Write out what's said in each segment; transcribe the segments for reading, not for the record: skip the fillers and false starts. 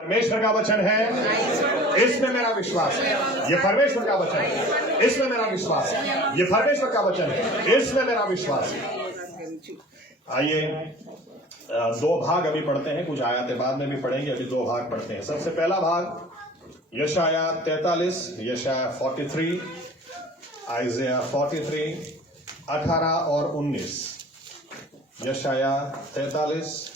परमेश्वर का वचन है, इसमें मेरा विश्वास है। ये परमेश्वर का वचन है, इसमें मेरा विश्वास है। ये परमेश्वर का वचन है, इसमें मेरा विश्वास है। आइए दो भाग अभी पढ़ते हैं, कुछ आयतें बाद में भी पढ़ेंगे। अभी दो भाग पढ़ते हैं। सबसे पहला भाग यशाया 43, यशाया 43, आइज़ाया 43, 18 और 19। यशाया 43,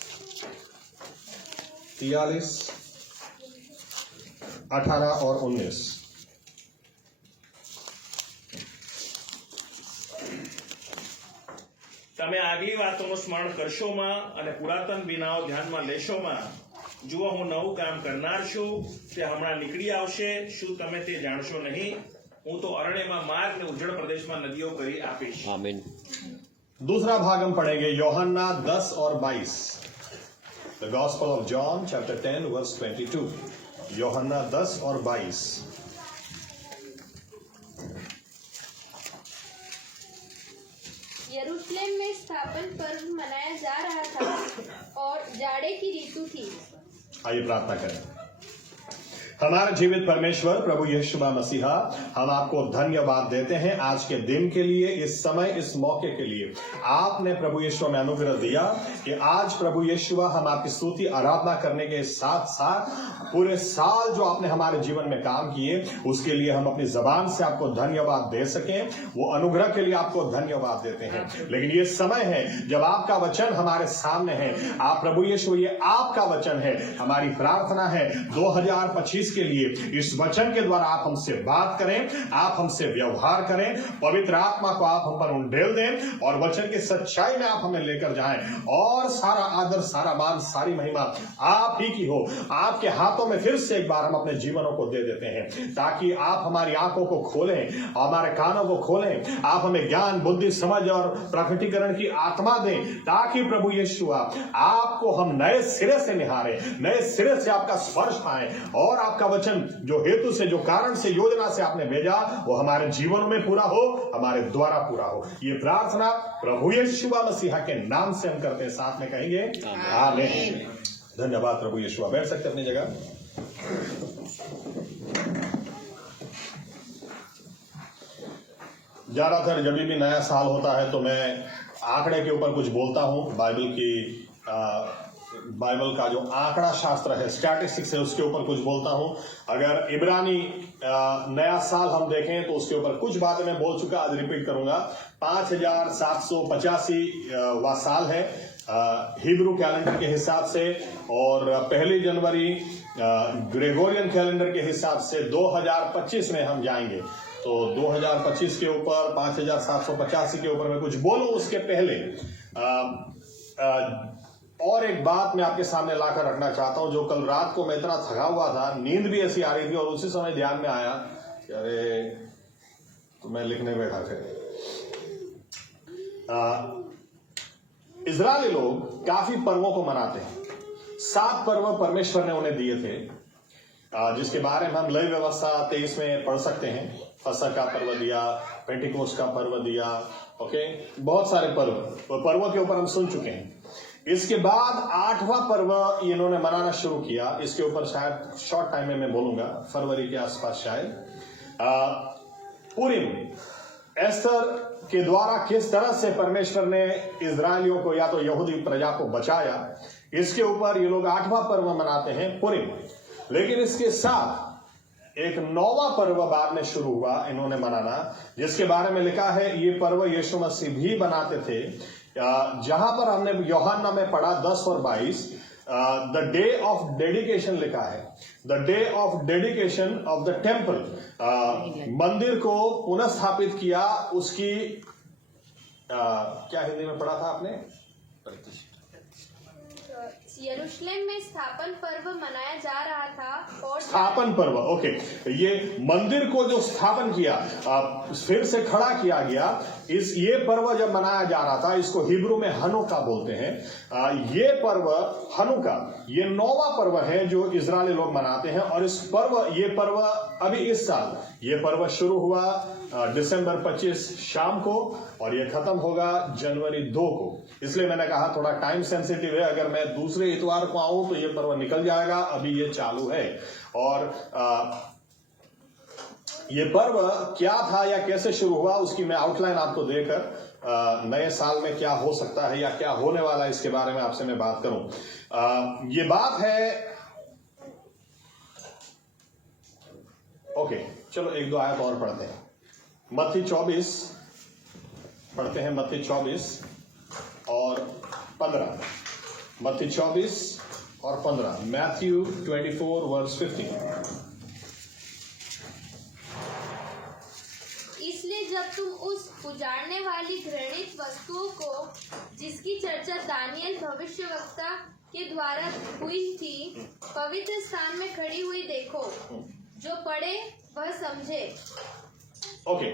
18 और 19। તમે આગલી વાતોનું સ્મરણ કરશોમાં અને પુરાતન વિનાઓ ધ્યાનમાં લેશોમાં. જુઓ હું નવું કામ કરનાર છું, તે હમણાં નીકળી આવશે. શું તમે તે જાણશો નહીં? હું તો અરણ્યમાં માર્ગ ને ઉજ્જડ પ્રદેશમાં નદીઓ કરી આપીશ. आमीन। दूसरा भाग हम पढ़ेंगे यूहन्ना 10 और 22। The gospel of John chapter 10 verse 22। यूहन्ना 10 और 22। यरूशलेम में स्थापन पर्व मनाया जा रहा था और जाड़े की ऋतु थी। आइए प्रार्थना करें। हमारे जीवित परमेश्वर प्रभु यीशु मसीहा, हम आपको धन्यवाद देते हैं आज के दिन के लिए, इस समय, इस मौके के लिए। आपने प्रभु यीशु में अनुग्रह दिया कि आज प्रभु यीशु हम आपकी स्तुति आराधना करने के साथ साथ पूरे साल जो आपने हमारे जीवन में काम किए उसके लिए हम अपनी जबान से आपको धन्यवाद दे सकें। वो अनुग्रह के लिए आपको धन्यवाद देते हैं। लेकिन ये समय है जब आपका वचन हमारे सामने है। आप प्रभु यीशु, ये आपका वचन है। हमारी प्रार्थना है 2025 के लिए इस वचन के द्वारा आप हमसे बात करें, आप हमसे व्यवहार करें। पवित्र आत्मा को आप हम पर उंडेल दें और वचन की सच्चाई में आप हमें लेकर जाएं। और सारा आदर, सारा मान, सारी महिमा आप ही की हो। आपके हाथों में फिर से एक बार हम अपने जीवनों को दे देते हैं ताकि आप हमारी आंखों को खोलें, हमारे कानों को खोलें। आप हमें ज्ञान, बुद्धि, समझ और प्रकटीकरण की आत्मा दें ताकि प्रभु यीशु आपको हम नए सिरे से निहारें, नए सिरे से आपका स्पर्श पाएं और आपका वचन जो हेतु से, जो कारण से, योजना से आपने भेजा वो हमारे जीवन में पूरा हो, हमारे द्वारा पूरा हो। ये प्रार्थना प्रभु यीशु मसीहा के नाम से हम करते हैं। साथ में कहेंगे आमीन। धन्यवाद प्रभु यीशु। बैठ सकते अपनी जगह। ज्यादातर जब भी नया साल होता है तो मैं आंकड़े के ऊपर कुछ बोलता हूं। बाइबल का जो आंकड़ा शास्त्र है, स्टैटिस्टिक्स है, उसके ऊपर कुछ बोलता हूं। अगर इब्रानी नया साल हम देखें तो उसके ऊपर कुछ बातें मैं बोल चुका, आज रिपीट करूंगा। 5785वां साल है हिब्रू कैलेंडर के हिसाब से, और 1 जनवरी ग्रेगोरियन कैलेंडर के हिसाब से 2025 में हम जाएंगे। तो 2025 के ऊपर 5785 के ऊपर मैं कुछ बोलूं उसके पहले और एक बात मैं आपके सामने लाकर रखना चाहता हूं। जो कल रात को मैं इतना थका हुआ था, नींद भी ऐसी आ रही थी और उसी समय ध्यान में आया कि अरे तो मैं लिखने बैठा थे। इजरायली लोग काफी पर्वों को मनाते हैं। 7 पर्व परमेश्वर ने उन्हें दिए थे, जिसके बारे में हम लय व्यवस्था 23 में पढ़ सकते हैं। फसह का पर्व दिया, पेंटिकोस्ट का पर्व दिया, ओके, बहुत सारे पर्व, पर्वों के ऊपर हम सुन चुके हैं। इसके बाद 8वां पर्व इन्होंने मनाना शुरू किया। इसके ऊपर शायद शॉर्ट टाइम में मैं बोलूंगा, फरवरी के आसपास शायद। पुरीम, एस्तर के द्वारा किस तरह से परमेश्वर ने इजरायलियों को या तो यहूदी प्रजा को बचाया, इसके ऊपर ये लोग 8वां पर्व मनाते हैं, पुरीम। लेकिन इसके साथ एक 9वां पर्व बाद में शुरू हुआ इन्होंने मनाना, जिसके बारे में लिखा है ये पर्व यीशु मसीह भी बनाते थे। जहां पर हमने यूहन्ना में पढ़ा 10 और 22, द डे ऑफ डेडिकेशन लिखा है, the day of dedication of the temple. मंदिर को पुनः स्थापित किया, उसकी क्या हिंदी में पढ़ा था आपने? यरूशलेम में स्थापन पर्व मनाया जा रहा था और स्थापन पर्व, ओके। ये मंदिर को जो स्थापन किया, फिर से खड़ा किया गया, ये पर्व जब मनाया जा रहा था, इसको हिब्रू में हनुका बोलते हैं। ये पर्व हनुका, ये 9वां पर्व है जो इजरायली लोग मनाते हैं। और ये पर्व अभी इस साल ये पर्व शुरू हुआ दिसंबर 25 शाम को और ये खत्म होगा जनवरी 2 को। इसलिए मैंने कहा थोड़ा टाइम सेंसिटिव है। अगर मैं दूसरे इतवार को आऊं तो ये पर्व निकल जाएगा, अभी ये चालू है। और ये पर्व क्या था या कैसे शुरू हुआ उसकी मैं आउटलाइन आपको देकर नए साल में क्या हो सकता है या क्या होने वाला है इसके बारे में आपसे मैं बात करूं। ये बात है, ओके चलो एक दो आयत और पढ़ते हैं। मत्ती 24 पढ़ते हैं, मत्ती 24 और 15। मत्ती 24 और 15, मैथ्यू 24 वर्स 15। इसलिए जब तुम उस उजाड़ने वाली घृणित वस्तुओं को, जिसकी चर्चा दानियल भविष्यवक्ता के द्वारा हुई थी, पवित्र स्थान में खड़ी हुई देखो, जो पढ़े वह समझे। ओके,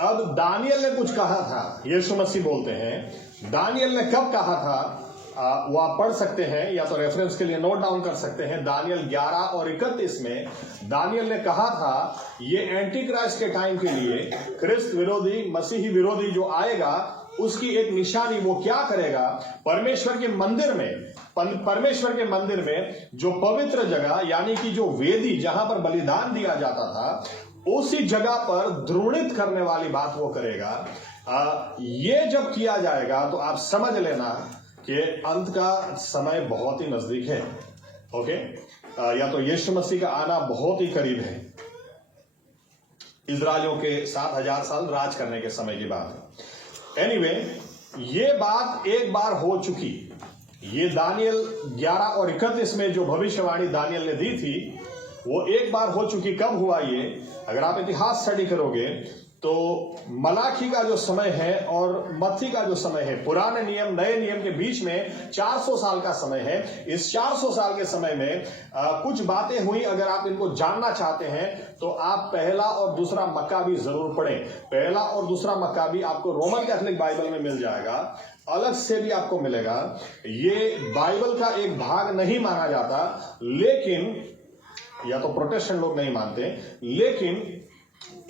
अब दानियल ने कुछ कहा था, यीशु मसीह बोलते हैं। दानियल ने कब कहा था वो आप पढ़ सकते हैं या तो रेफरेंस के लिए नोट डाउन कर सकते हैं। दानियल 11 और 31 में दानियल ने कहा था ये एंटी क्राइस्ट के टाइम के लिए ख्रिस्त विरोधी, मसीही विरोधी जो आएगा उसकी एक निशानी वो क्या करेगा, परमेश्वर के मंदिर में जो पवित्र जगह यानी कि जो वेदी जहां पर बलिदान दिया जाता था उसी जगह पर द्रोणित करने वाली बात वो करेगा। ये जब किया जाएगा तो आप समझ लेना कि अंत का समय बहुत ही नजदीक है। ओके, या तो यीशु मसीह का आना बहुत ही करीब है। इजराइलियों के 7000 साल राज करने के समय की बात है। एनीवे, ये बात एक बार हो चुकी। ये दानियल 11 और 31 में जो भविष्यवाणी दानियल ने दी थी वो एक बार हो चुकी। कब हुआ ये? अगर आप इतिहास स्टडी करोगे तो मलाखी का जो समय है और मत्ती का जो समय है, पुराने नियम नए नियम के बीच में 400 साल का समय है। इस 400 साल के समय में कुछ बातें हुई। अगर आप इनको जानना चाहते हैं तो आप पहला और दूसरा मक्काबी जरूर पढ़ें। पहला और दूसरा मक्काबी आपको रोमन कैथोलिक बाइबल में मिल जाएगा, अलग से भी आपको मिलेगा। ये बाइबल का एक भाग नहीं माना जाता, लेकिन या तो प्रोटेस्टेंट लोग नहीं मानते, लेकिन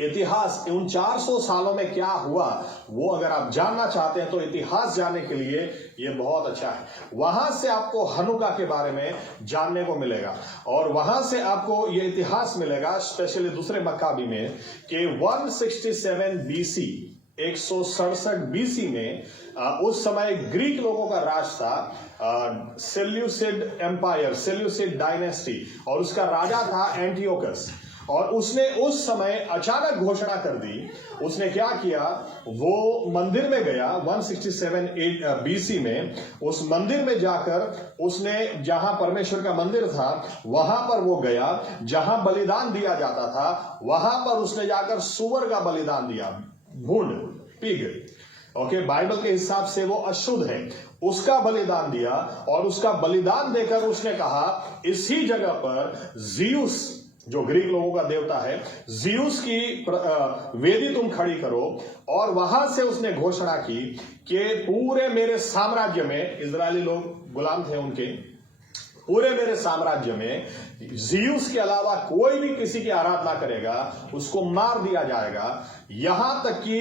इतिहास उन 400 सालों में क्या हुआ वो अगर आप जानना चाहते हैं तो इतिहास जानने के लिए ये बहुत अच्छा है। वहां से आपको हनुका के बारे में जानने को मिलेगा और वहां से आपको ये इतिहास मिलेगा, स्पेशली दूसरे मक्काबी में, कि 167 बीसी 167 बीसी में उस समय ग्रीक लोगों का राज था, सेल्यूसिड एम्पायर, सेल्यूसिड डायनेस्टी, और उसका राजा था एंटियोकस। और उसने उस समय अचानक घोषणा कर दी। उसने क्या किया, वो मंदिर में गया 167 बीसी में। उस मंदिर में जाकर उसने, जहां परमेश्वर का मंदिर था वहां पर वो गया, जहां बलिदान दिया जाता था वहां पर उसने जाकर सूअर का बलिदान दिया, भूंड, पिग। ओके, बाइबल के हिसाब से वो अशुद्ध है, उसका बलिदान दिया। और उसका बलिदान देकर उसने कहा इसी जगह पर जियूस, जो ग्रीक लोगों का देवता है, जियूस की वेदी तुम खड़ी करो। और वहां से उसने घोषणा की कि पूरे मेरे साम्राज्य में, इजरायली लोग गुलाम थे उनके, पूरे मेरे साम्राज्य में जियूस के अलावा कोई भी किसी की आराधना करेगा उसको मार दिया जाएगा। यहां तक कि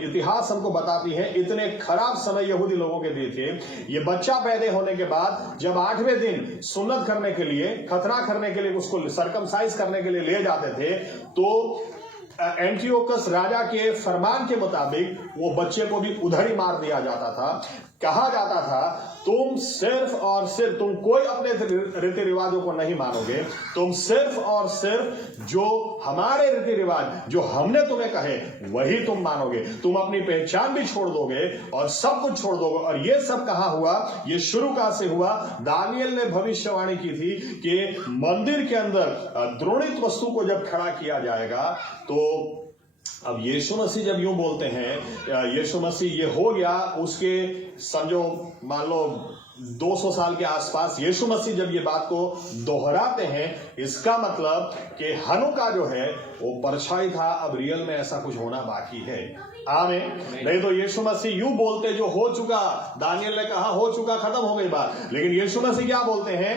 इतिहास हमको बताती है इतने खराब समय यहूदी लोगों के दिए थे। ये बच्चा पैदा होने के बाद जब 8वें दिन सुन्नत करने के लिए, खतना करने के लिए, उसको सरकमसाइज करने के लिए ले जाते थे, तो एंटियोकस राजा के फरमान के मुताबिक वो बच्चे को भी उधर ही मार दिया जाता था। कहा जाता था तुम सिर्फ और सिर्फ, तुम कोई अपने रीति रिवाजों को नहीं मानोगे, तुम सिर्फ और सिर्फ जो हमारे रीति रिवाज, जो हमने तुम्हें कहे वही तुम मानोगे। तुम अपनी पहचान भी छोड़ दोगे और सब कुछ छोड़ दोगे। और ये सब कहाँ हुआ? ये शुरू कहां से हुआ? दानियल ने भविष्यवाणी की थी कि मंदिर के अंदर द्रोणित वस्तु को जब खड़ा किया जाएगा तो अब यीशु मसीह जब यूं बोलते हैं, यीशु मसीह ये हो गया उसके समझो मान लो 200 साल के आसपास यीशु मसीह जब ये बात को दोहराते हैं, इसका मतलब कि हनुका जो है वो परछाई था, अब रियल में ऐसा कुछ होना बाकी है। आमीन। नहीं तो यीशु मसीह यूं बोलते जो हो चुका, दानियल ने कहा हो चुका, खत्म हो गई बात। लेकिन यीशु मसीह क्या बोलते हैं,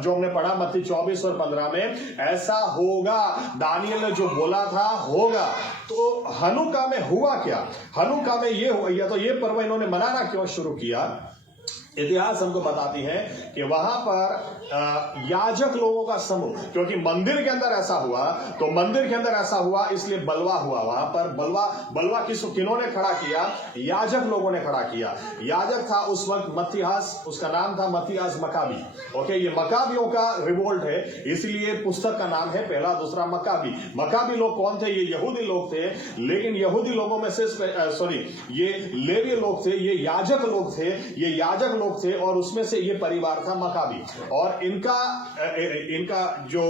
जो हमने पढ़ा मत्ती 24 और 15 में, ऐसा होगा, दानियल ने जो बोला था होगा। तो हनुका में हुआ क्या? हनुका में ये हुआ, या तो ये पर्व इन्होंने मनाना क्यों शुरू किया? इतिहास हमको बताती है कि वहां पर याजक लोगों का समूह, क्योंकि मंदिर के अंदर ऐसा हुआ, तो मंदिर के अंदर ऐसा हुआ इसलिए बलवा हुआ। वहां पर बलवा किन्होंने खड़ा किया? याजक लोगों ने खड़ा किया। याजक था उस वक्त मत्तियास, उसका नाम था मत्तियास मकाबी। ओके, ये मकाबियों का रिवोल्ट है, इसलिए पुस्तक का नाम है पहला दूसरा मकाबी। मकाबी लोग कौन थे? ये यहूदी लोग थे, लेकिन यहूदी लोगों में से ये लेवी लोग थे, ये याजक लोग थे, और उसमें से ये परिवार था मकाबी। और इनका जो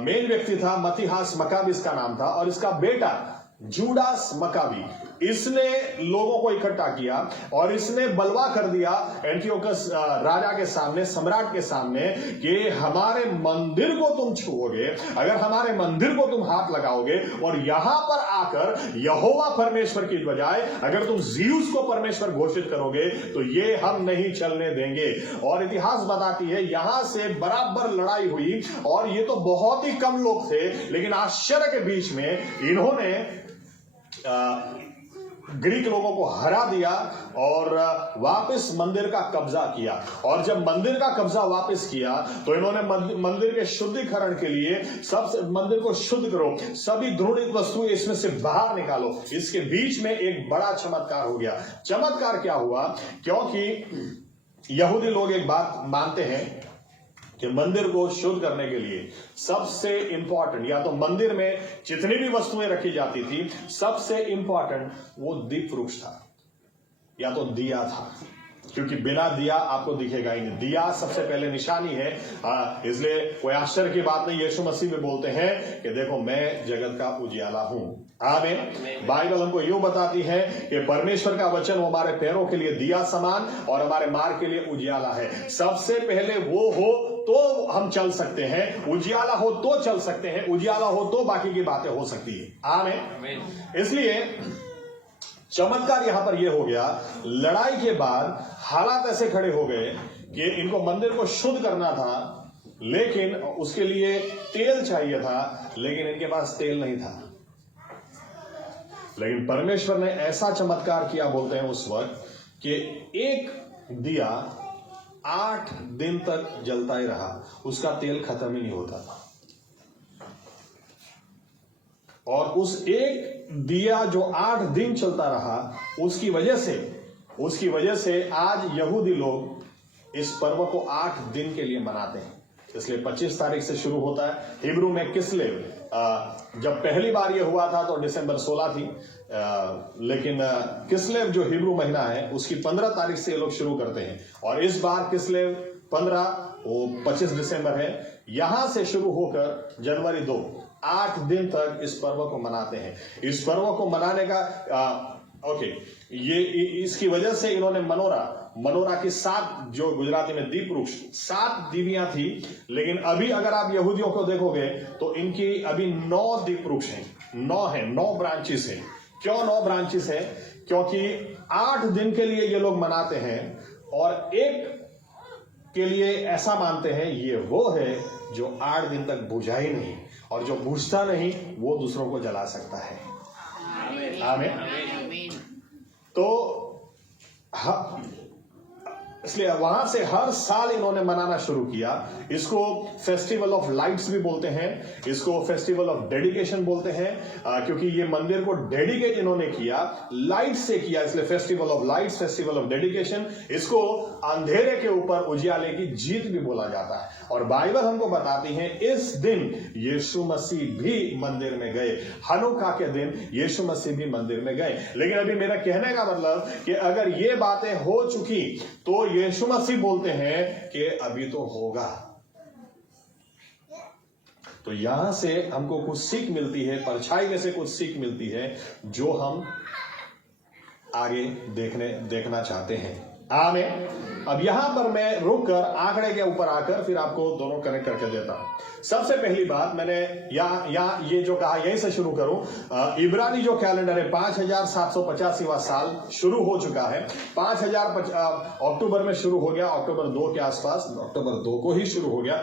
मेन व्यक्ति था मत्तियास मकाबी इसका नाम था, और इसका बेटा जूडास मकाबी, इसने लोगों को इकट्ठा किया और इसने बलवा कर दिया एंटियोकस राजा के सामने, सम्राट के सामने, कि हमारे मंदिर को तुम छुओगे, अगर हमारे मंदिर को तुम हाथ लगाओगे और यहां पर आकर यहोवा परमेश्वर की बजाय अगर तुम ज़्यूस को परमेश्वर घोषित करोगे तो ये हम नहीं चलने देंगे। और इतिहास बताती है यहां से बराबर लड़ाई हुई, और ये तो बहुत ही कम लोग थे, लेकिन आश्चर्य के बीच में इन्होंने ग्रीक लोगों को हरा दिया और वापस मंदिर का कब्जा किया। और जब मंदिर का कब्जा वापस किया तो इन्होंने मंदिर के शुद्धिकरण के लिए मंदिर को शुद्ध करो, सभी घृणित वस्तुएं इसमें से बाहर निकालो। इसके बीच में एक बड़ा चमत्कार हो गया। चमत्कार क्या हुआ? क्योंकि यहूदी लोग एक बात मानते हैं कि मंदिर को शुद्ध करने के लिए सबसे इंपॉर्टेंट, या तो मंदिर में जितनी भी वस्तुएं रखी जाती थी सबसे इंपॉर्टेंट वो दीप वृक्ष था, या तो दिया था, क्योंकि बिना दिया आपको दिखेगा ही नहीं। दिया सबसे पहले निशानी है, इसलिए कोई आश्चर्य की बात नहीं। यीशु मसीह में बोलते हैं कि देखो मैं जगत का उजियाला हूं। आमीन। बाइबल हमको यूं बताती है कि परमेश्वर का वचन हमारे पैरों के लिए दिया समान और हमारे मार्ग के लिए उजियाला है। सबसे पहले वो हो तो हम चल सकते हैं, उजियाला हो तो चल सकते हैं, उजियाला हो तो बाकी की बातें हो सकती है। आमीन। इसलिए चमत्कार यहां पर यह हो गया, लड़ाई के बाद हालात ऐसे खड़े हो गए कि इनको मंदिर को शुद्ध करना था, लेकिन उसके लिए तेल चाहिए था, लेकिन इनके पास तेल नहीं था। लेकिन परमेश्वर ने ऐसा चमत्कार किया, बोलते हैं उस वक्त, कि एक दिया 8 दिन तक जलता ही रहा, उसका तेल खत्म ही नहीं होता था। और उस एक दिया जो 8 दिन चलता रहा, उसकी वजह से आज यहूदी लोग इस पर्व को 8 दिन के लिए मनाते हैं। इसलिए 25 तारीख से शुरू होता है। हिब्रू में किस्लेव, जब पहली बार यह हुआ था तो दिसंबर 16 थी, लेकिन किस्लेव जो हिब्रू महीना है उसकी 15 तारीख से ये लोग शुरू करते हैं, और इस बार किस्लेव 15 वो 25 दिसंबर है। यहां से शुरू होकर जनवरी 2 8 दिन तक इस पर्व को मनाते हैं। इस पर्व को मनाने का ये इसकी वजह से इन्होंने मनोरा की 7, जो गुजराती में दीप वृक्ष, 7 दीवियां थी, लेकिन अभी अगर आप यहूदियों को देखोगे तो इनकी अभी 9 दीप वृक्ष हैं, 9 ब्रांचेस हैं। क्यों 9 ब्रांचेस है? क्योंकि 8 दिन के लिए ये लोग मनाते हैं, और एक के लिए ऐसा मानते हैं ये वो है जो 8 दिन तक बुझा ही नहीं, और जो बुझता नहीं वो दूसरों को जला सकता है। आमीन। तो इसलिए वहां से हर साल इन्होंने मनाना शुरू किया। इसको फेस्टिवल ऑफ लाइट्स भी बोलते हैं, इसको फेस्टिवल ऑफ डेडिकेशन बोलते हैं, क्योंकि ये मंदिर को डेडिकेट इन्होंने किया, लाइट से किया, इसलिए festival of lights, festival of dedication. इसको अंधेरे के ऊपर उजियाले की जीत भी बोला जाता है। और बाइबल हमको बताती है इस दिन यीशु मसीह भी मंदिर में गए। हनुका के दिन यीशु मसीह भी मंदिर में गए। लेकिन अभी मेरा कहने का मतलब कि अगर ये बातें हो चुकी तो यीशु मसीह बोलते हैं कि अभी तो होगा। तो यहां से हमको कुछ सीख मिलती है, परछाई में से कुछ सीख मिलती है जो हम आगे देखना चाहते हैं। आमीन। अब यहां पर मैं रुककर आंकड़े के ऊपर आकर फिर आपको दोनों कनेक्ट करके देता हूं। सबसे पहली बात मैंने यहां ये जो कहा यहीं से शुरू करूं। इब्रानी जो कैलेंडर है 5785वां साल शुरू हो चुका है। 5000 अक्टूबर में शुरू हो गया, अक्टूबर 2 के आसपास, अक्टूबर 2 को ही शुरू हो गया।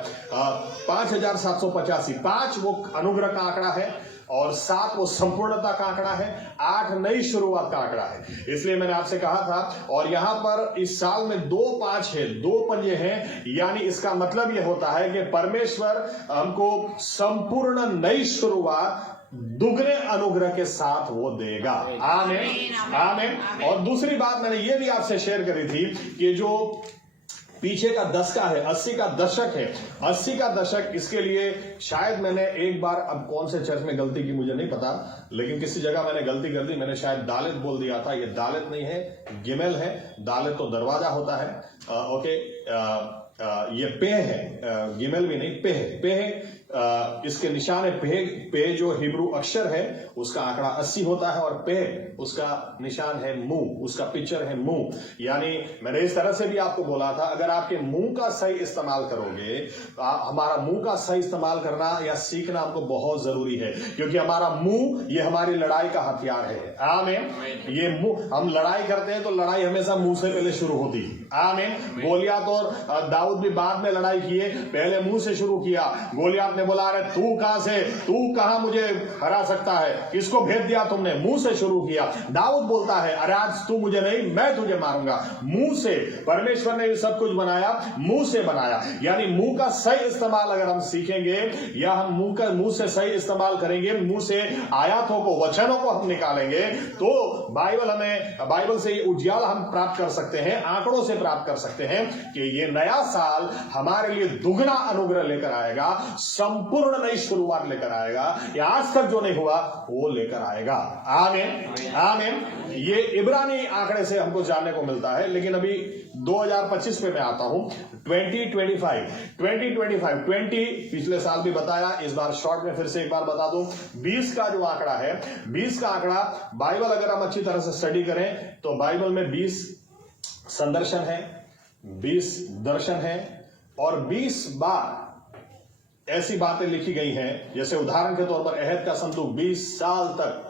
5785, 5 वो अनुग्रह का आंकड़ा है, और 7 वो संपूर्णता का आंकड़ा है, 8 नई शुरुआत का आंकड़ा है। इसलिए मैंने आपसे कहा था, और यहां पर इस साल में 2 5 है, 2 पंजे हैं, यानी इसका मतलब यह होता है कि परमेश्वर हमको संपूर्ण नई शुरुआत दुगने अनुग्रह के साथ वो देगा। आमीन आमीन। और दूसरी बात मैंने ये भी आपसे शेयर करी थी कि जो पीछे का 10 का है, 80 का दशक है, 80 का दशक, इसके लिए शायद मैंने एक बार, अब कौन से चर्च में गलती की मुझे नहीं पता, लेकिन किसी जगह मैंने गलती कर दी, मैंने शायद दालित बोल दिया था। ये दालित नहीं है, गिमेल है। दालित तो दरवाजा होता है, ओके। ये पे है, गिमेल भी नहीं, पे है, पे है। इसके निशान है पे, पे जो हिब्रू अक्षर है उसका आंकड़ा 80 होता है, और पे उसका निशान है मुंह, उसका पिक्चर है मुंह। यानी मैंने इस तरह से भी आपको बोला था, अगर आपके मुंह का सही इस्तेमाल करोगे, हमारा मुंह का सही इस्तेमाल करना या सीखना हमको बहुत जरूरी है, क्योंकि हमारा मुंह ये हमारी लड़ाई का हथियार है। आमीन। ये मुंह, हम लड़ाई करते हैं तो लड़ाई हमेशा मुंह से पहले शुरू होती है। आमीन। गोलियात और दाऊद भी बाद में लड़ाई किए, पहले मुंह से शुरू किया। गोलियात ने बोला, अरे तू कहां से, तू कहां मुझे हरा सकता है, किसको भेज दिया तुमने? मुंह से शुरू किया। दाऊद बोलता है, अरे आज तू मुझे नहीं, मैं तुझे मारूंगा। मुंह से परमेश्वर ने सब कुछ बनाया, मुंह से बनाया। यानी मुंह का सही इस्तेमाल अगर हम सीखेंगे, या हम मुंह से सही इस्तेमाल करेंगे, मुंह से आयतों को, वचनों को हम निकालेंगे, तो बाइबल से उजियाला हम प्राप्त कर सकते हैं, आंकड़ों से प्राप्त कर सकते हैं कि ये नया साल हमारे लिए दुगना अनुग्रह लेकर आएगा, संपूर्ण नई शुरुआत लेकर आएगा, या आज तक जो नहीं हुआ वो लेकर आएगा। आमीन आमीन। ये इब्रानी आंकड़े से हमको जानने को मिलता है। लेकिन अभी 2025 पे मैं आता हूं, 20 पिछले साल भी बताया, इस बार शॉर्ट में फिर से एक बार बता दूं। 20 का जो आंकड़ा है, 20 का आंकड़ा, बाइबल अगर हम अच्छी तरह से स्टडी करें तो बाइबल में 20 संदर्शन है, 20 दर्शन है, और 20 बार ऐसी बातें लिखी गई हैं, जैसे उदाहरण के तौर पर अहद का संदूक 20 साल तक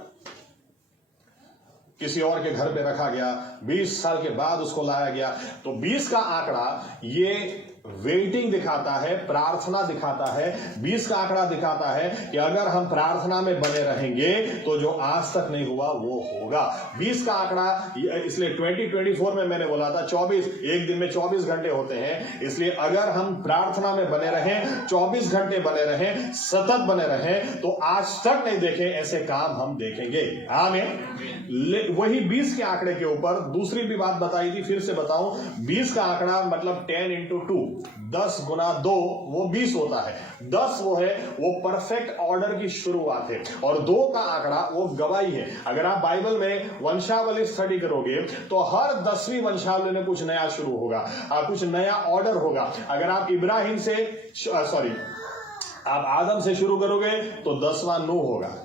किसी और के घर पे रखा गया, 20 साल के बाद उसको लाया गया। तो 20 का आंकड़ा ये वेटिंग दिखाता है, प्रार्थना दिखाता है। 20 का आंकड़ा दिखाता है कि अगर हम प्रार्थना में बने रहेंगे तो जो आज तक नहीं हुआ वो होगा। 20 का आंकड़ा, इसलिए 2024 में मैंने बोला था 24, एक दिन में 24 घंटे होते हैं, इसलिए अगर हम प्रार्थना में बने रहें, 24 घंटे बने रहें, सतत बने रहें, तो आज तक नहीं देखे ऐसे काम हम देखेंगे। आमीन। वही 20 के आंकड़े के ऊपर दूसरी भी बात बताई थी, फिर से बताऊं। 20 का आंकड़ा मतलब 10 into 2, 10 गुना 2, वो 20 होता है। 10 वो है, वो परफेक्ट ऑर्डर की शुरुआत है, और 2 का आंकड़ा वो गवाही है। अगर आप बाइबल में वंशावली स्टडी करोगे तो हर 10वीं वंशावली में कुछ नया शुरू होगा, कुछ नया ऑर्डर होगा। अगर आप इब्राहिम से, आप आदम से शुरू करोगे तो 10वां नूह होगा।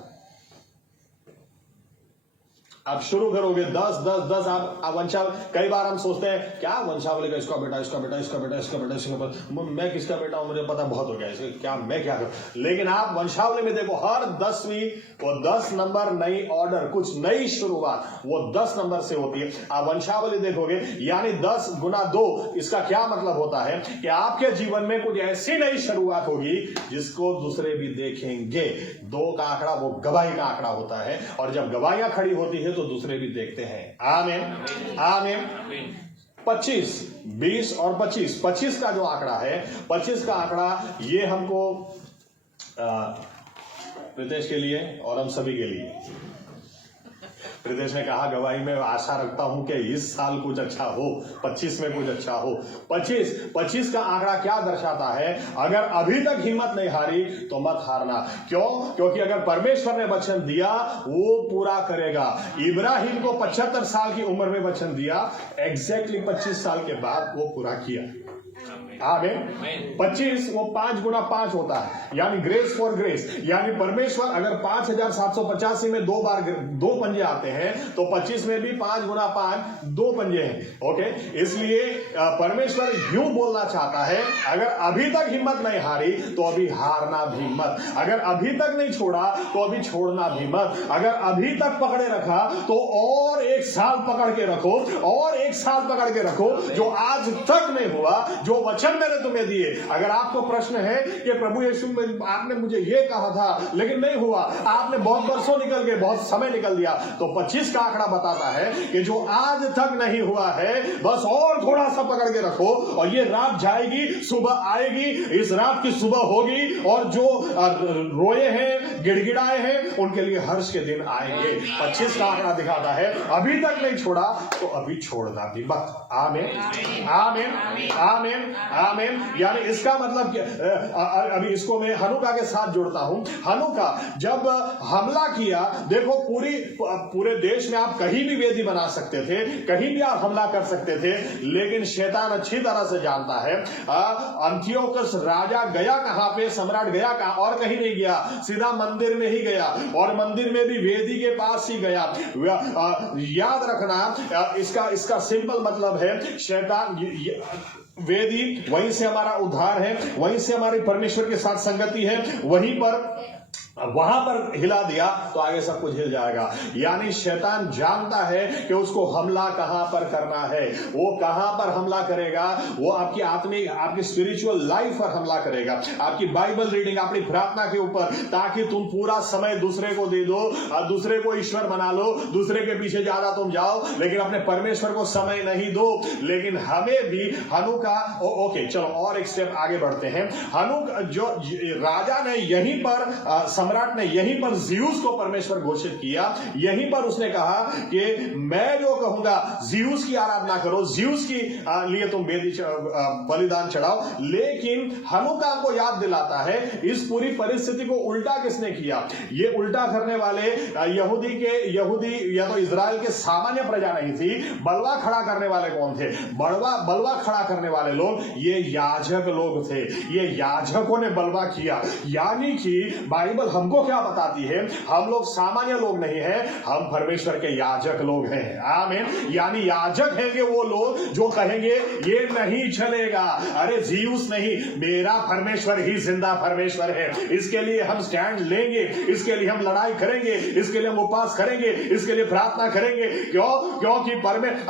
आप शुरू करोगे 10 आप वंशावली, कई बार हम सोचते हैं क्या वंशावली का इसका बेटा, इसका बेटा, इसका बेटा, इसका बेटा, इसका बेटा, मैं किसका बेटा हूं, मुझे पता बहुत हो गया, इसके क्या मैं क्या करूं। लेकिन आप वंशावली में देखो, हर 10वीं वो 10 नंबर नई ऑर्डर, कुछ नई शुरुआत वो 10 नंबर से होती है। आप वंशावली देखोगे, यानी 10 गुना 2, इसका क्या मतलब होता है कि आपके जीवन में कुछ ऐसी नई शुरुआत होगी जिसको दूसरे भी देखेंगे। 2 का आंकड़ा वो गवाही का आंकड़ा होता है, और जब गवाहियां खड़ी होती है तो दूसरे भी देखते हैं। आमीन आमीन। 25, 20 और 25, 25 का जो आंकड़ा है, 25 का आंकड़ा ये हमको प्रीतेश के लिए और हम सभी के लिए, प्रीतेश ने कहा गवाही में आशा रखता हूं कि इस साल कुछ अच्छा हो, 25 में कुछ अच्छा हो। 25 का आंकड़ा क्या दर्शाता है? अगर अभी तक हिम्मत नहीं हारी तो मत हारना। क्यों? क्योंकि अगर परमेश्वर ने वचन दिया वो पूरा करेगा। इब्राहिम को 75 साल की उम्र में वचन दिया, एग्जैक्टली 25 साल के बाद वो पूरा किया। आमीन। 25 वो 5 गुना 5 होता है, यानी ग्रेस फॉर ग्रेस, यानी परमेश्वर अगर 5785 में 2 बार 2 पंजे आते हैं तो 25 में भी 5 गुना 5 2 पंजे हैं। ओके, इसलिए परमेश्वर यूं बोलना चाहता है, अगर अभी तक हिम्मत नहीं हारी तो अभी हारना भी मत, अगर अभी तक नहीं छोड़ा तो अभी छोड़ना भी मत, अगर अभी तक पकड़े रखा तो और 1 साल पकड़ के रखो, और 1 साल पकड़ के रखो। जो आज तक नहीं हुआ, जो वचन वचन मैंने तुम्हें दिए। अगर आपको प्रश्न है कि प्रभु यीशु आपने मुझे ये कहा था लेकिन नहीं हुआ, आपने बहुत वर्षों निकल गए, बहुत समय निकल दिया, तो 25 का आंकड़ा बताता है कि जो आज तक नहीं हुआ है बस और थोड़ा सा पकड़ के रखो और ये रात जाएगी, सुबह आएगी, इस रात की सुबह होगी और जो रोए हैं, गिड़गिड़ाए हैं, उनके लिए हर्ष के दिन आएंगे। 25 का आंकड़ा दिखाता है अभी तक नहीं छोड़ा तो अभी छोड़ना भी मत। आमीन आमीन आमीन आमीन। यानी इसका मतलब अभी इसको मैं हनुका के साथ जोड़ता हूं। हनुका जब हमला किया, देखो पूरे देश में आप कहीं भी वेदी बना सकते थे, कहीं भी आप हमला कर सकते थे, लेकिन शैतान अच्छी तरह से जानता है अंतियोकस राजा गया कहां पे, सम्राट गया कहां, और कहीं नहीं गया, सीधा मंदिर में ही गया और मंदिर में भी वेदी के पास ही गया। याद रखना इसका सिंपल मतलब है शैतान, वेदी वहीं से हमारा उद्धार है, वहीं से हमारी परमेश्वर के साथ संगति है, वहां पर हिला दिया तो आगे सब कुछ हिल जाएगा। यानी शैतान जानता है कि उसको हमला कहां पर करना है, वो कहां पर हमला करेगा, वो आपकी आत्मिक, आपकी स्पिरिचुअल लाइफ पर हमला करेगा, आपकी बाइबल रीडिंग, आपकी प्रार्थना के ऊपर, ताकि तुम पूरा समय दूसरे को दे दो, दूसरे को ईश्वर बना लो, दूसरे के पीछे ज्यादा तुम जाओ, लेकिन अपने परमेश्वर को समय नहीं दो। लेकिन हमें भी हनुका, ओके चलो और एक स्टेप आगे बढ़ते हैं। हनुका जो राजा ने यहीं पर, सम्राट ने यहीं पर ज़्यूस को परमेश्वर घोषित किया, यहीं पर उसने कहा कि मैं जो कहूंगा ज़्यूस की आराधना करो, ज़्यूस की लिए तुम बलिदान चढ़ाओ। लेकिन हनुका को याद दिलाता है इस पूरी परिस्थिति को उल्टा किसने किया। ये उल्टा करने वाले यहूदी या तो इजराइल के सामान्य प्रजा नहीं थी, बलवा खड़ा करने वाले कौन थे? बलवा खड़ा करने वाले लोग ये याजक लोग थे। ये याजकों ने बलवा किया। यानी कि बाइबल हमको क्या बताती है, हम लोग सामान्य लोग नहीं हैं, हम परमेश्वर के याजक लोग हैं। आमीन। यानी याजक हैं कि वो लोग जो कहेंगे ये नहीं चलेगा, अरे ज़्यूस नहीं, मेरा परमेश्वर ही जिंदा परमेश्वर है, इसके लिए हम स्टैंड लेंगे, इसके लिए हम लड़ाई करेंगे, इसके लिए हम उपवास करेंगे, इसके लिए प्रार्थना करेंगे। क्योंकि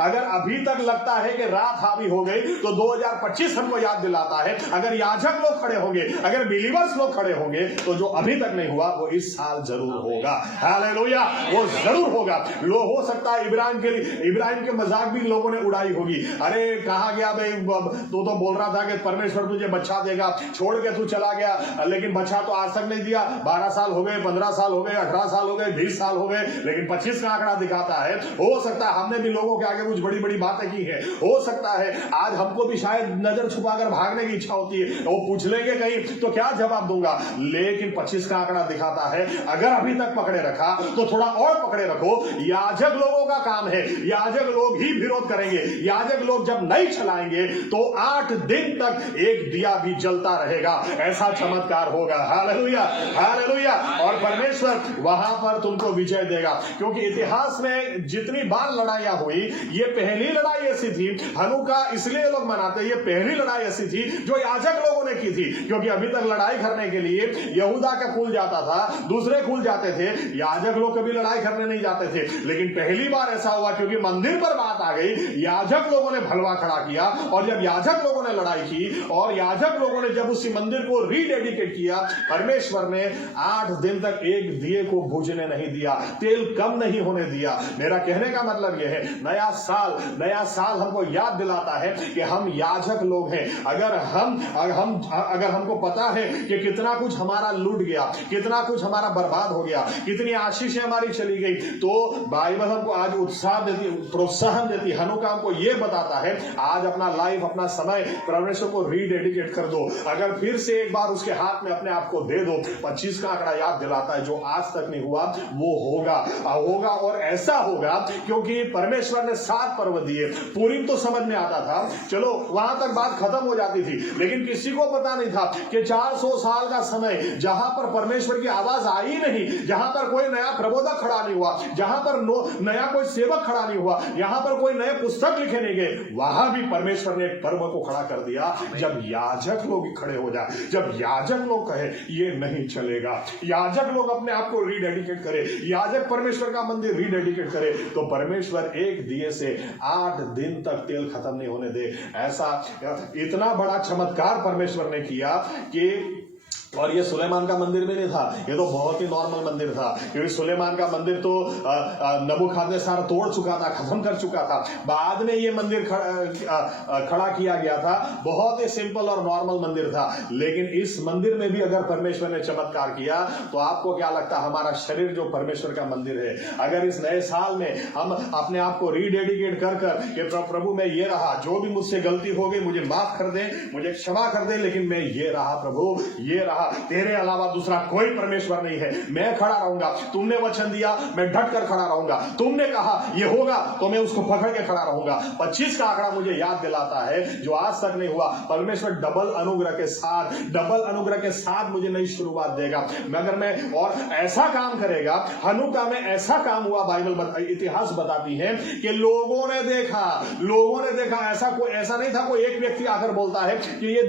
अगर अभी तक लगता है कि रात हावी हो गई, तो 2025 हमको याद दिलाता है अगर याजक लोग खड़े होंगे, अगर बिलीवर्स लोग खड़े होंगे, तो जो अभी तक नहीं हुआ वो इस साल जरूर होगा। हालेलुया, वो जरूर होगा। हो सकता है इब्राहिम के मजाक भी लोगों ने उड़ाई होगी, अरे कहा गया भाई, तू तो बोल रहा था कि परमेश्वर तुझे बच्चा देगा, छोड़ के तू चला गया, लेकिन बच्चा तो आज तक नहीं दिया। 12 साल हो गए, 15 साल हो गए, 18 साल हो गए, 20 साल हो गए, लेकिन 25 का आंकड़ा दिखाता है। हो सकता है हमने भी लोगों के आगे कुछ बड़ी बड़ी बातें की है, हो सकता है आज हमको भी शायद नजर छुपाकर भागने की इच्छा होती है, वो पूछ लेंगे कहीं तो क्या जवाब दूंगा, लेकिन 25 का आंकड़ा दिखाता है अगर अभी तक पकड़े रखा तो थोड़ा और पकड़े रखो। याजक लोगों का काम है, याजक लोग ही विरोध करेंगे, याजक लोग जब नहीं चलाएंगे तो 8 दिन तक एक दिया भी जलता रहेगा, ऐसा चमत्कार होगा। Hallelujah, hallelujah. और परमेश्वर वहां पर तुमको विजय देगा, क्योंकि इतिहास में जितनी बार लड़ाइयां हुई, ये पहली लड़ाई ऐसी थी, हनुका इसलिए लोग मनाते, ये पहली लड़ाई ऐसी थी जो याजक लोगों ने की थी, क्योंकि अभी तक लड़ाई करने के लिए यहूदा का कुल जाता था, दूसरे कुल जाते थे, याजक लोग कभी लड़ाई करने नहीं जाते थे। लेकिन पहली बार ऐसा हुआ क्योंकि मंदिर पर बात आ गई, याजक लोगों ने भलवा खड़ा किया, और जब याजक लोगों ने लड़ाई की और याजक लोगों ने जब उसी मंदिर को रीडेडिकेट किया, परमेश्वर ने 8 दिन तक एक दिए को बुझने नहीं दिया, तेल कम नहीं होने दिया। मेरा कहने का मतलब यह है, नया साल हमको याद दिलाता है कि हम याजक लोग हैं। अगर हमको पता है कि कितना कुछ हमारा लूट गया, कितना कुछ हमारा बर्बाद हो गया, कितनी आशीषें हमारी चली गई, तो बाइबल हमको आज उत्साह देती, प्रोत्साहन देती। हनुका हमको यह बताता है आज अपना लाइफ, अपना समय परमेश्वर को रीडेडिकेट कर दो। अगर फिर से एक बार उसके हाथ में अपने आप को दे दो, 25 का आंकड़ा याद दिलाता है जो आज तक नहीं हुआ वो होगा और ऐसा होगा क्योंकि परमेश्वर ने 7 पर्व दिए। पूरी तो समझ में आता था, चलो वहां तक बात खत्म हो जाती थी, लेकिन किसी को पता नहीं था कि 400 साल का समय जहां पर परमेश्वर परमेश्वर की आवाज आई नहीं, जहां पर कोई नया प्रबोधक खड़ा नहीं हुआ, जहां पर नया कोई सेवक खड़ा नहीं हुआ, यहां पर कोई नए पुस्तक लिखे नहीं गए, वहां भी परमेश्वर ने एक पर्व को खड़ा कर दिया। जब याजक लोग खड़े हो जाए, जब याजक लोग कहे ये नहीं चलेगा, याजक लोग अपने आप को रीडेडिकेट करे, याजक परमेश्वर का मंदिर रीडेडिकेट करे, तो परमेश्वर एक दिए से 8 दिन तक तेल खत्म नहीं होने दे। ऐसा इतना बड़ा चमत्कार परमेश्वर ने किया कि, और ये सुलेमान का मंदिर भी नहीं था, ये तो बहुत ही नॉर्मल मंदिर था, क्योंकि सुलेमान का मंदिर तो नबूखदनेस्सर तोड़ चुका था, खत्म कर चुका था। बाद में ये मंदिर खड़ा किया गया था, बहुत ही सिंपल और नॉर्मल मंदिर था। लेकिन इस मंदिर में भी अगर परमेश्वर ने चमत्कार किया, तो आपको क्या लगता है, हमारा शरीर जो परमेश्वर का मंदिर है, अगर इस नए साल में हम अपने आप को रीडेडिकेट कर कि प्रभु मैं ये रहा, जो भी मुझसे गलती हो गई मुझे माफ कर दे, मुझे क्षमा कर दे, लेकिन मैं ये रहा प्रभु, ये रहा, तेरे अलावा दूसरा कोई परमेश्वर नहीं है, मैं खड़ा रहूंगा, तुमने वचन दिया मैं डट कर खड़ा रहूंगा, तुमने कहा ये होगा तो मैं उसको पकड़ के खड़ा रहूंगा। 25 का आंकड़ा मुझे याद दिलाता है, जो आज तक नहीं हुआ, परमेश्वर डबल अनुग्रह के साथ मुझे नई शुरुआत देगा। मगर मैं और ऐसा काम करेगा, हनुका में ऐसा काम हुआ, बाइबल इतिहास बताती है कि लोगों ने देखा, ऐसा नहीं था कोई एक व्यक्ति आकर बोलता है कि ये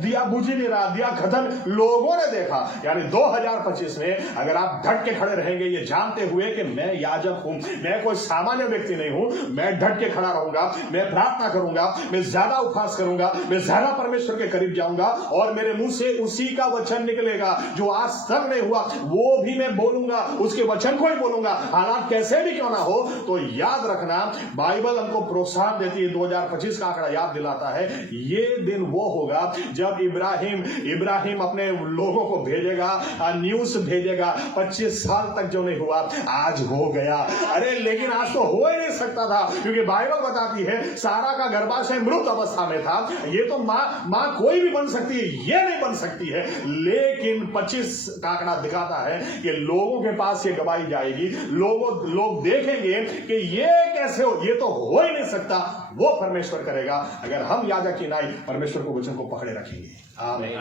दिया बुझ ही नहीं रहा, दिया खत्म, लोगों ने देखा। यानी 2025 में अगर आप डट के खड़े रहेंगे, ये जानते हुए कि मैं याजक हूं, मैं कोई सामान्य व्यक्ति नहीं हूं, मैं डट के खड़ा रहूंगा, मैं प्रार्थना करूंगा, मैं ज्यादा उपवास करूंगा, मैं ज्यादा परमेश्वर के करीब जाऊंगा, और मेरे मुंह से उसी का वचन निकलेगा जो आज तक नहीं हुआ, वो भी मैं बोलूंगा, उसके वचन को ही बोलूंगा, हालात कैसे भी क्यों ना हो। तो याद रखना, बाइबल हमको प्रोत्साहन देती है, 2025 का आंकड़ा याद दिलाता है, ये दिन वो होगा जब इब्राहिम अपने लोगों को भेजेगा, न्यूज़ भेजेगा, 25 साल तक जो नहीं हुआ आज हो गया। अरे लेकिन आज तो हो ही नहीं सकता था, क्योंकि बाइबल बताती है सारा का गर्भाशय मृत अवस्था में था। ये तो मां कोई भी बन सकती है, ये नहीं बन सकती है, लेकिन 25 का आंकड़ा दिखाता है कि लोगों के पास ये गवाही जाएगी, लोग देखेंगे कि ये कैसे हो, ये तो हो ही नहीं सकता, वो परमेश्वर करेगा अगर हम याजक की नाई परमेश्वर को वचन को पकड़े रखेंगे। आमीन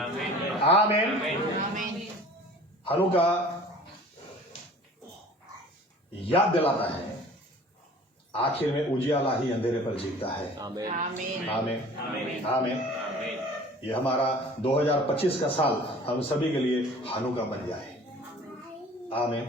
आमीन। हनुका याद दिलाता है, आखिर में उजियाला ही अंधेरे पर जीतता है। आमीन आमीन आमीन। ये हमारा 2025 का साल हम सभी के लिए हनुका बन जाए। आमीन।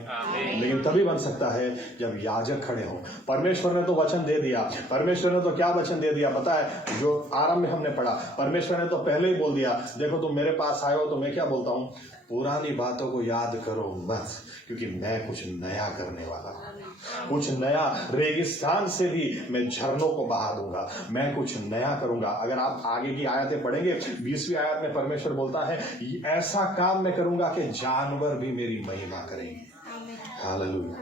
लेकिन तभी बन सकता है जब याजक खड़े हो। परमेश्वर ने तो वचन दे दिया, परमेश्वर ने तो क्या वचन दे दिया पता है, जो आरंभ में हमने पढ़ा, परमेश्वर ने तो पहले ही बोल दिया, देखो तुम मेरे पास आए हो तो मैं क्या बोलता हूं, पुरानी बातों को याद करो मत, क्योंकि मैं कुछ नया करने वाला हूं, कुछ नया, रेगिस्तान से भी मैं झरनों को बहा दूंगा, मैं कुछ नया करूंगा। अगर आप आगे की आयतें पढ़ेंगे, 20वीं आयत में परमेश्वर बोलता है, ऐसा काम मैं करूंगा कि जानवर भी मेरी महिमा करेंगे। हालेलुया।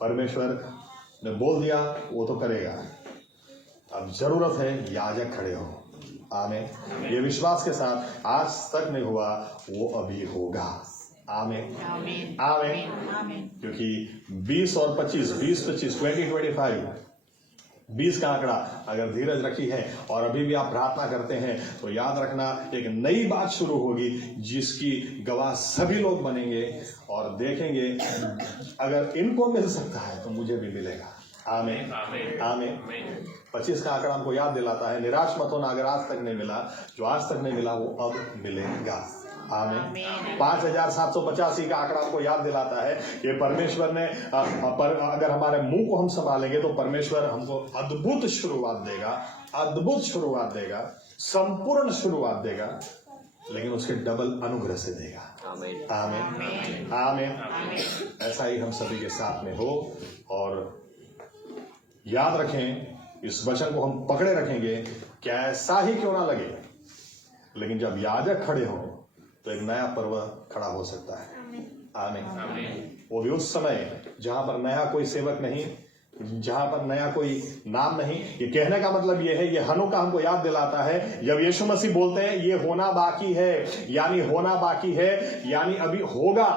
परमेश्वर ने बोल दिया, वो तो करेगा। अब जरूरत है याजक खड़े हो। आमीन। ये विश्वास के साथ, आज तक नहीं हुआ वो अभी होगा। आमीन आमीन। क्योंकि 20 और 25 2025 20 का आंकड़ा अगर धीरज रखी है और अभी भी आप प्रार्थना करते हैं, तो याद रखना एक नई बात शुरू होगी, जिसकी गवाह सभी लोग बनेंगे और देखेंगे, अगर इनको मिल सकता है तो मुझे भी मिलेगा। आमीन आमीन। 25 का आंकड़ा हमको याद दिलाता है, निराश मत होना, अगर आज तक नहीं मिला, जो आज तक नहीं मिला वो अब मिलेगा। आमीन। 5785 का आंकड़ा हमको याद दिलाता है कि परमेश्वर ने अगर हमारे मुंह को हम संभालेंगे तो परमेश्वर हमको अद्भुत शुरुआत देगा, संपूर्ण शुरुआत देगा, लेकिन उसके डबल अनुग्रह से देगा। आमीन आमीन। ऐसा ही हम सभी के साथ में हो, और याद रखें, इस वचन को हम पकड़े रखेंगे, कैसा ही क्यों ना लगे, लेकिन जब याजक खड़े हो तो एक नया पर्व खड़ा हो सकता है। आमीन। वो भी उस समय जहां पर नया कोई सेवक नहीं, जहां पर नया कोई नाम नहीं। ये कहने का मतलब ये है, ये हनुका हमको याद दिलाता है, जब यीशु मसीह बोलते हैं ये होना बाकी है, यानी अभी होगा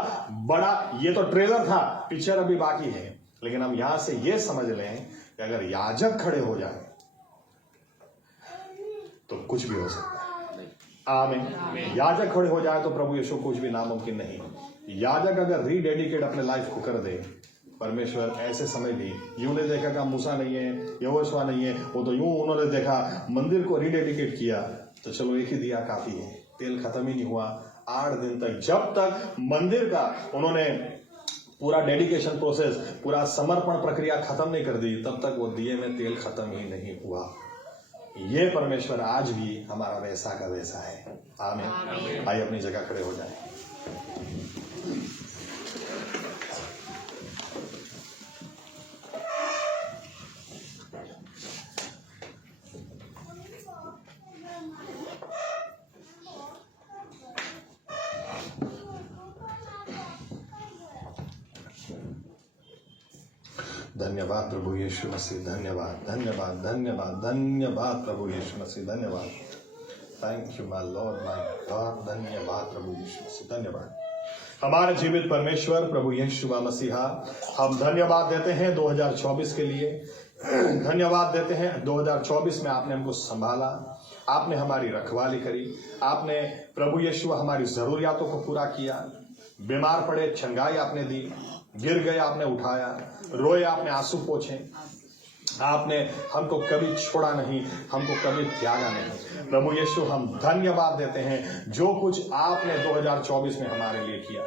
बड़ा, ये तो ट्रेलर था, पिक्चर अभी बाकी है। लेकिन हम यहां से ये समझ लें कि अगर याजक खड़े हो जाए तो कुछ भी हो सकता है। आमीन। याजक खड़े हो जाए तो प्रभु यीशु कुछ भी नामुमकिन नहीं। याजक अगर रीडेडिकेट अपने लाइफ को कर दे, परमेश्वर ऐसे समय भी यूं ने देखा कि मूसा नहीं है, यहोशुआ नहीं है, वो तो यूं उन्होंने देखा मंदिर को रीडेडिकेट किया, तो चलो एक ही दिया काफी है, तेल खत्म ही नहीं हुआ 8 दिन तक, जब तक मंदिर का उन्होंने पूरा डेडिकेशन प्रोसेस, पूरा समर्पण प्रक्रिया खत्म नहीं कर दी, तब तक वो दिए में तेल खत्म ही नहीं हुआ। ये परमेश्वर आज भी हमारा वैसा का वैसा है। आमीन। आइए अपनी जगह खड़े हो जाए। धन्यवाद प्रभु यीशु मसीह, धन्यवाद धन्यवाद धन्यवाद धन्यवाद प्रभु यीशु मसीह, धन्यवाद। Thank you my Lord my God, धन्यवाद प्रभु यीशु मसीह, धन्यवाद। हमारे जीवित परमेश्वर प्रभु यीशु मसीहा, हम धन्यवाद देते हैं 2024 के लिए, धन्यवाद देते हैं 2024 में आपने हमको संभाला, आपने हमारी रखवाली करी, आपने प्रभु यीशु हमारी जरूरियातों को पूरा किया, बीमार पड़े चंगाई आपने दी, गिर गए आपने उठाया, रोए आपने आंसू पोंछे, आपने हमको कभी छोड़ा नहीं, हमको कभी त्यागा नहीं। प्रभु यीशु हम धन्यवाद देते हैं जो कुछ आपने 2024 में हमारे लिए किया,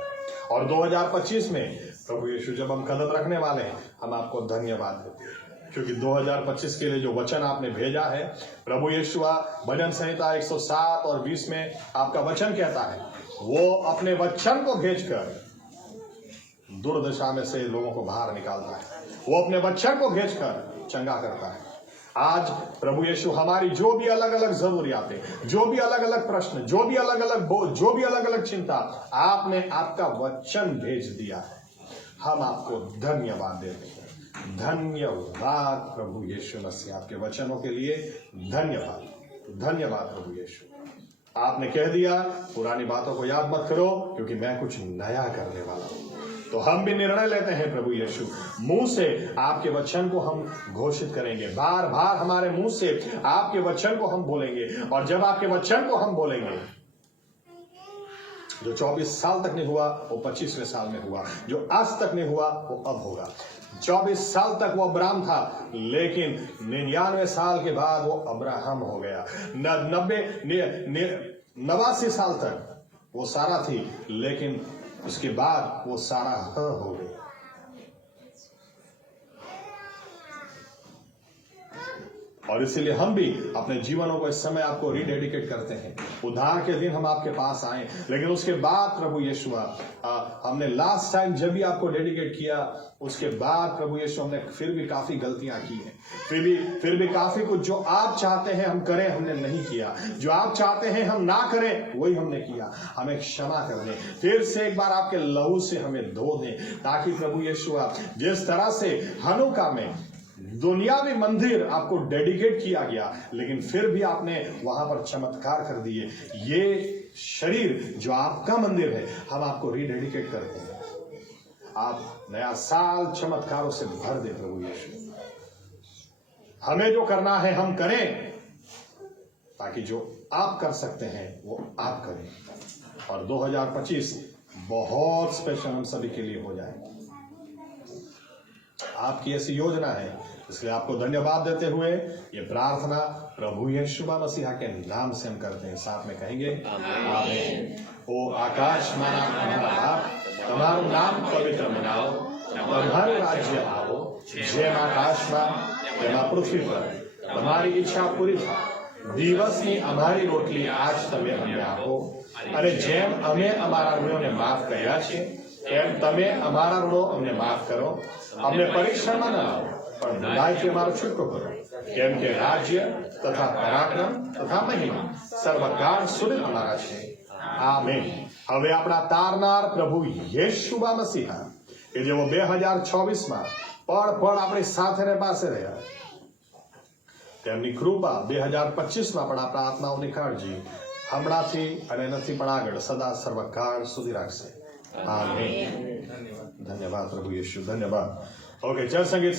और 2025 में प्रभु यीशु जब हम कदम रखने वाले हैं, हम आपको धन्यवाद देते हैं, क्योंकि 2025 के लिए जो वचन आपने भेजा है प्रभु यीशु, भजन संहिता 107 और 20 में आपका वचन कहता है, वो अपने वचन को भेजकर दुर्दशा में से लोगों को बाहर निकालता है, वो अपने वचन को भेजकर चंगा करता है। आज प्रभु यीशु हमारी जो भी अलग अलग जरूरियातें, जो भी अलग अलग प्रश्न, जो भी अलग अलग बोझ, जो भी अलग अलग चिंता, आपने आपका वचन भेज दिया है, हम आपको धन्यवाद देते हैं। धन्यवाद प्रभु यीशु मसीह, आपके वचनों के लिए धन्यवाद, धन्यवाद प्रभु यीशु। आपने कह दिया पुरानी बातों को याद मत करो, क्योंकि मैं कुछ नया करने वाला हूं। तो हम भी निर्णय लेते हैं प्रभु यीशु, मुंह से आपके वचन को हम घोषित करेंगे, बार बार हमारे मुंह से आपके वचन को हम बोलेंगे, और जब आपके वचन को हम बोलेंगे, जो 24 साल तक नहीं हुआ वो 25वें साल में हुआ, जो आज तक नहीं हुआ वो अब होगा। 24 साल तक वो अब्राहम था, लेकिन 99 साल के बाद वो अब्राहम हो गया। 89 साल तक वो सारा थी, लेकिन उसके बाद वो सारा हो गई। और इसीलिए हम भी अपने जीवनों को इस समय आपको रीडेडिकेट करते हैं। उद्धार के दिन हम आपके पास आए, लेकिन उसके बाद प्रभु यीशु हमने लास्ट टाइम जब भी आपको डेडिकेट किया, उसके बाद प्रभु यीशु हमने फिर भी काफी गलतियां की हैं, फिर भी काफी कुछ जो आप चाहते हैं हम करें हमने नहीं किया, जो आप चाहते हैं हम ना करें वही हमने किया। हमें क्षमा कर दें, फिर से एक बार आपके लहू से हमें धो दें, ताकि प्रभु यीशु जिस तरह से हनुका में दुनियावी मंदिर आपको डेडिकेट किया गया, लेकिन फिर भी आपने वहां पर चमत्कार कर दिए। ये शरीर जो आपका मंदिर है, हम आपको रीडेडिकेट करते हैं। आप नया साल चमत्कारों से भर दे प्रभु यीशु। हमें जो करना है हम करें, ताकि जो आप कर सकते हैं वो आप करें, और 2025 बहुत स्पेशल हम सभी के लिए हो जाए। आपकी ऐसी योजना है, इसलिए आपको धन्यवाद देते हुए ये प्रार्थना प्रभु यीशु मसीहा के नाम से हम करते हैं। साथ में कहेंगे आमीन। ओ आकाश माना तुम्हारा बाप, तुम्हारा नाम पवित्र मनाओ, तुम्हारे राज्य आओ, જેમ આકાશમાં તેમાં પૃથ્વી પર તમારી ઈચ્છા પૂરી થાય। દિવસની અમારી રોટલી આજ તમે અમને આપો, અને જેમ અમે અમારા ઋણોને માફ કર્યા છે, એમ તમે અમારા ઋણો અમને માફ કરો। અમને પરીક્ષામાં ન લાવો, પણ બુરાઈથી અમારો છૂટકો કરો, કેમ કે રાજ્ય તથા પરાક્રમ તથા મહિમા સર્વકાળ સુધી અમારા છે। આમીન। હવે આપણા તારનાર પ્રભુ યેશુવા મસીહા કે જેઓ 2024 પળ પળ આપણી સાથે પાસે રહ્યા, તેમની કૃપા 2025 પણ આપણા આત્માઓની કાળજી હમણાંથી અને નથી પણ આગળ સદા સર્વકાળ સુધી રાખશે। આમીન। ધન્યવાદ પ્રભુ યેશુ, ધન્યવાદ। ઓકે, જય સંગીત।